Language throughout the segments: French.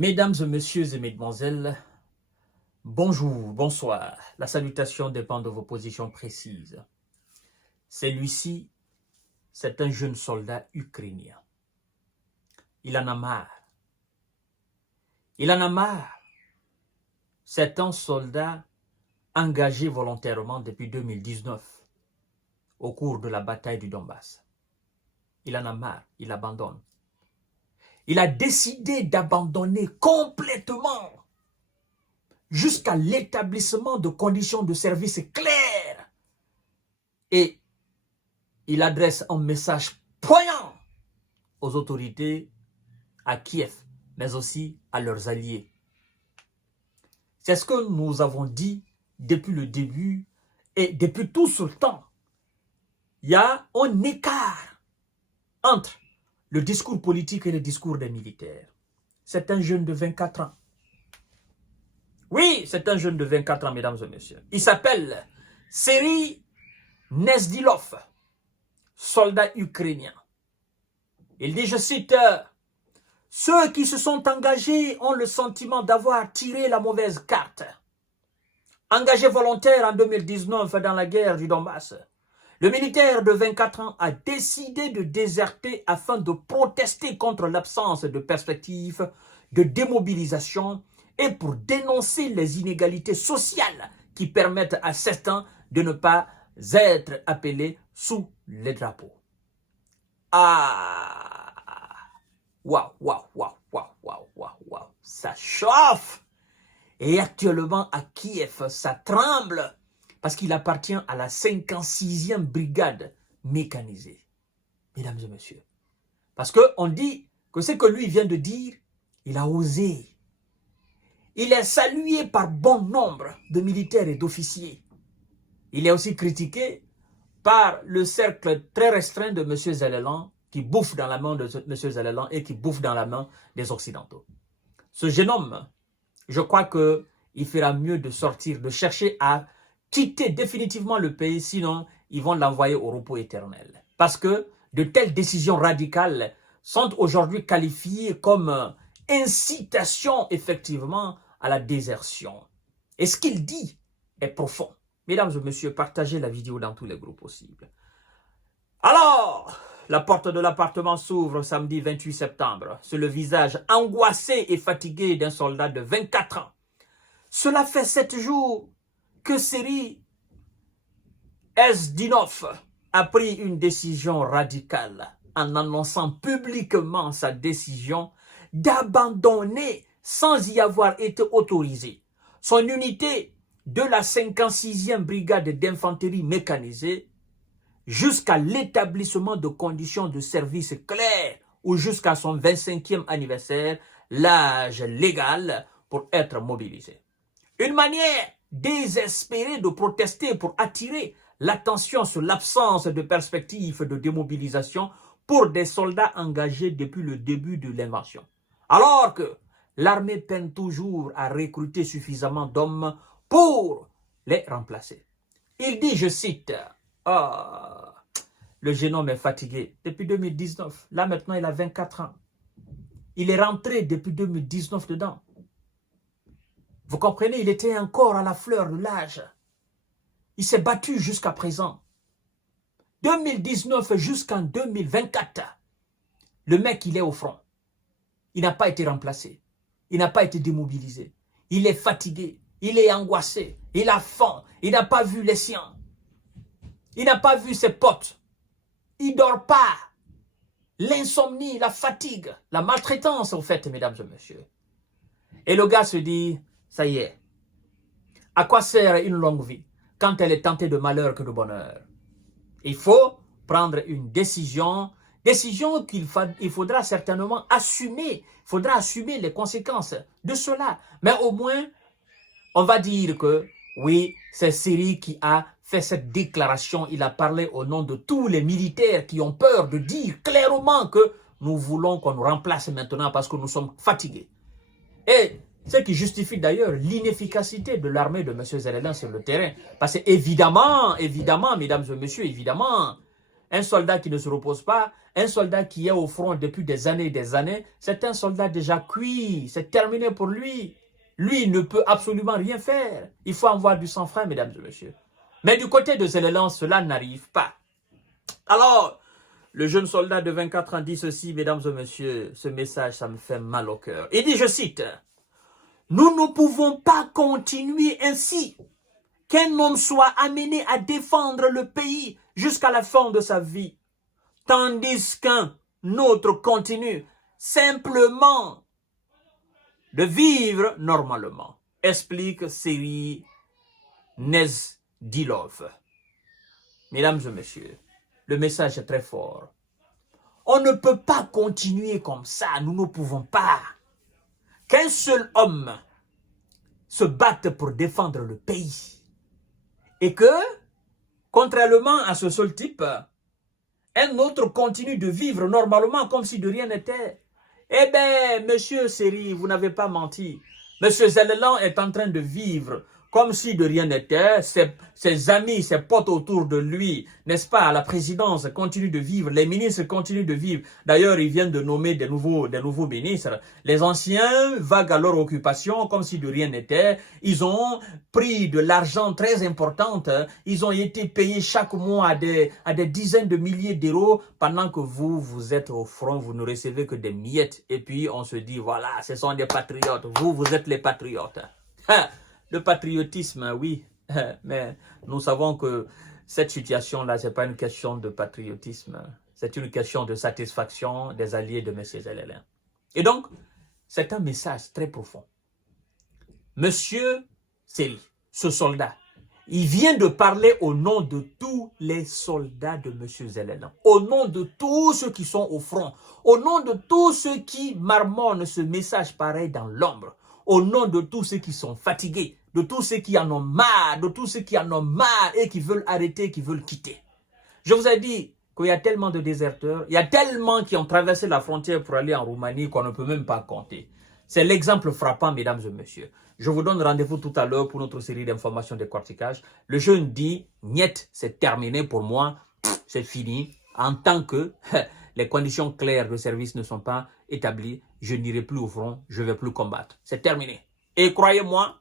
Mesdames et messieurs et mesdemoiselles, bonjour, bonsoir. La salutation dépend de vos positions précises. Celui-ci, c'est un jeune soldat ukrainien. Il en a marre. Il en a marre. C'est un soldat engagé volontairement depuis 2019 au cours de la bataille du Donbass. Il en a marre, il abandonne. Il a décidé d'abandonner complètement jusqu'à l'établissement de conditions de service claires. Et il adresse un message poignant aux autorités à Kiev, mais aussi à leurs alliés. C'est ce que nous avons dit depuis le début et depuis tout ce temps. Il y a un écart entre le discours politique et le discours des militaires. C'est un jeune de 24 ans. Oui, c'est un jeune de 24 ans, mesdames et messieurs. Il s'appelle Serhiy Nezdilov, soldat ukrainien. Il dit, je cite, « Ceux qui se sont engagés ont le sentiment d'avoir tiré la mauvaise carte. Engagé volontaire en 2019 dans la guerre du Donbass, le militaire de 24 ans a décidé de déserter afin de protester contre l'absence de perspective de démobilisation et pour dénoncer les inégalités sociales qui permettent à certains de ne pas être appelés sous les drapeaux. » Ah, waouh, waouh, waouh, waouh, waouh, waouh, waouh, ça chauffe. Et actuellement à Kiev, ça tremble parce qu'il appartient à la 56e brigade mécanisée. Mesdames et messieurs, parce qu'on dit que ce que lui vient de dire, il a osé. Il est salué par bon nombre de militaires et d'officiers. Il est aussi critiqué par le cercle très restreint de M. Zelensky qui bouffe dans la main de M. Zelensky et qui bouffe dans la main des Occidentaux. Ce jeune homme, je crois qu'il fera mieux de sortir, de chercher à quitter définitivement le pays, sinon ils vont l'envoyer au repos éternel. Parce que de telles décisions radicales sont aujourd'hui qualifiées comme incitation effectivement à la désertion. Et ce qu'il dit est profond. Mesdames et messieurs, partagez la vidéo dans tous les groupes possibles. Alors, la porte de l'appartement s'ouvre samedi 28 septembre. C'est le visage angoissé et fatigué d'un soldat de 24 ans. Cela fait 7 jours que Serhiy Nezdilov a pris une décision radicale en annonçant publiquement sa décision d'abandonner sans y avoir été autorisé son unité de la 56e brigade d'infanterie mécanisée jusqu'à l'établissement de conditions de service claires ou jusqu'à son 25e anniversaire, l'âge légal pour être mobilisé. Une manière désespérée de protester pour attirer l'attention sur l'absence de perspective de démobilisation pour des soldats engagés depuis le début de l'invasion. Alors que l'armée peine toujours à recruter suffisamment d'hommes pour les remplacer. Il dit, je cite, le jeune homme est fatigué depuis 2019. Là maintenant, il a 24 ans. Il est rentré depuis 2019 dedans. Vous comprenez, il était encore à la fleur de l'âge. Il s'est battu jusqu'à présent. 2019 jusqu'en 2024, le mec, il est au front. Il n'a pas été remplacé. Il n'a pas été démobilisé. Il est fatigué. Il est angoissé. Il a faim. Il n'a pas vu les siens. Il n'a pas vu ses potes. Il ne dort pas. L'insomnie, la fatigue, la maltraitance, en fait, mesdames et messieurs. Et le gars se dit, ça y est, à quoi sert une longue vie quand elle est tentée de malheur que de bonheur? Il faut prendre une décision qu'il faudra certainement assumer. Il faudra assumer les conséquences de cela. Mais au moins, on va dire que oui, c'est Serhiy qui a fait cette déclaration. Il a parlé au nom de tous les militaires qui ont peur de dire clairement que nous voulons qu'on nous remplace maintenant parce que nous sommes fatigués. Et ce qui justifie d'ailleurs l'inefficacité de l'armée de M. Zelensky sur le terrain. Parce que évidemment, mesdames et messieurs, évidemment, un soldat qui ne se repose pas, un soldat qui est au front depuis des années, c'est un soldat déjà cuit, c'est terminé pour lui. Lui, il ne peut absolument rien faire. Il faut avoir du sang-froid, mesdames et messieurs. Mais du côté de Zelelan, cela n'arrive pas. Alors, le jeune soldat de 24 ans dit ceci, mesdames et messieurs, ce message, ça me fait mal au cœur. Il dit, je cite, « Nous ne pouvons pas continuer ainsi. Qu'un homme soit amené à défendre le pays jusqu'à la fin de sa vie, tandis qu'un autre continue simplement de vivre normalement. » Explique Seri Nezdilov. Mesdames et messieurs, le message est très fort. On ne peut pas continuer comme ça, nous ne pouvons pas. Qu'un seul homme se batte pour défendre le pays. Et que, contrairement à ce seul type, un autre continue de vivre normalement comme si de rien n'était. Eh bien, monsieur Seri, vous n'avez pas menti. Monsieur Zelelan est en train de vivre comme si de rien n'était. Ses amis, ses potes autour de lui, n'est-ce pas, la présidence continue de vivre, les ministres continuent de vivre. D'ailleurs, ils viennent de nommer des nouveaux ministres. Les anciens vaguent à leur occupation comme si de rien n'était. Ils ont pris de l'argent très important. Ils ont été payés chaque mois à des dizaines de milliers d'euros pendant que vous êtes au front, vous ne recevez que des miettes. Et puis, on se dit, voilà, ce sont des patriotes. Vous êtes les patriotes. Le patriotisme, oui, mais nous savons que cette situation-là, ce n'est pas une question de patriotisme. C'est une question de satisfaction des alliés de M. Zelelan. Et donc, c'est un message très profond. Monsieur Seri, ce soldat, il vient de parler au nom de tous les soldats de M. Zelelan, au nom de tous ceux qui sont au front, au nom de tous ceux qui marmonnent ce message pareil dans l'ombre, au nom de tous ceux qui sont fatigués, de tous ceux qui en ont marre, de tous ceux qui en ont marre et qui veulent arrêter, qui veulent quitter. Je vous ai dit qu'il y a tellement de déserteurs, il y a tellement qui ont traversé la frontière pour aller en Roumanie qu'on ne peut même pas compter. C'est l'exemple frappant, mesdames et messieurs. Je vous donne rendez-vous tout à l'heure pour notre série d'informations de décortiquage. Le jeune dit, niet, c'est terminé pour moi, c'est fini. En tant que les conditions claires de service ne sont pas établies, je n'irai plus au front, je ne vais plus combattre. C'est terminé. Et croyez-moi,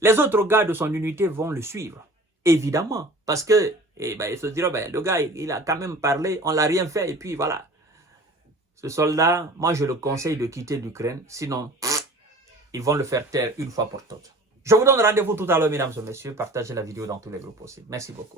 les autres gars de son unité vont le suivre. Évidemment. Parce que, ils se diront, le gars, il a quand même parlé, on ne l'a rien fait, et puis voilà. Ce soldat, moi je le conseille de quitter l'Ukraine, sinon, ils vont le faire taire une fois pour toutes. Je vous donne rendez-vous tout à l'heure, mesdames et messieurs. Partagez la vidéo dans tous les groupes possibles. Merci beaucoup.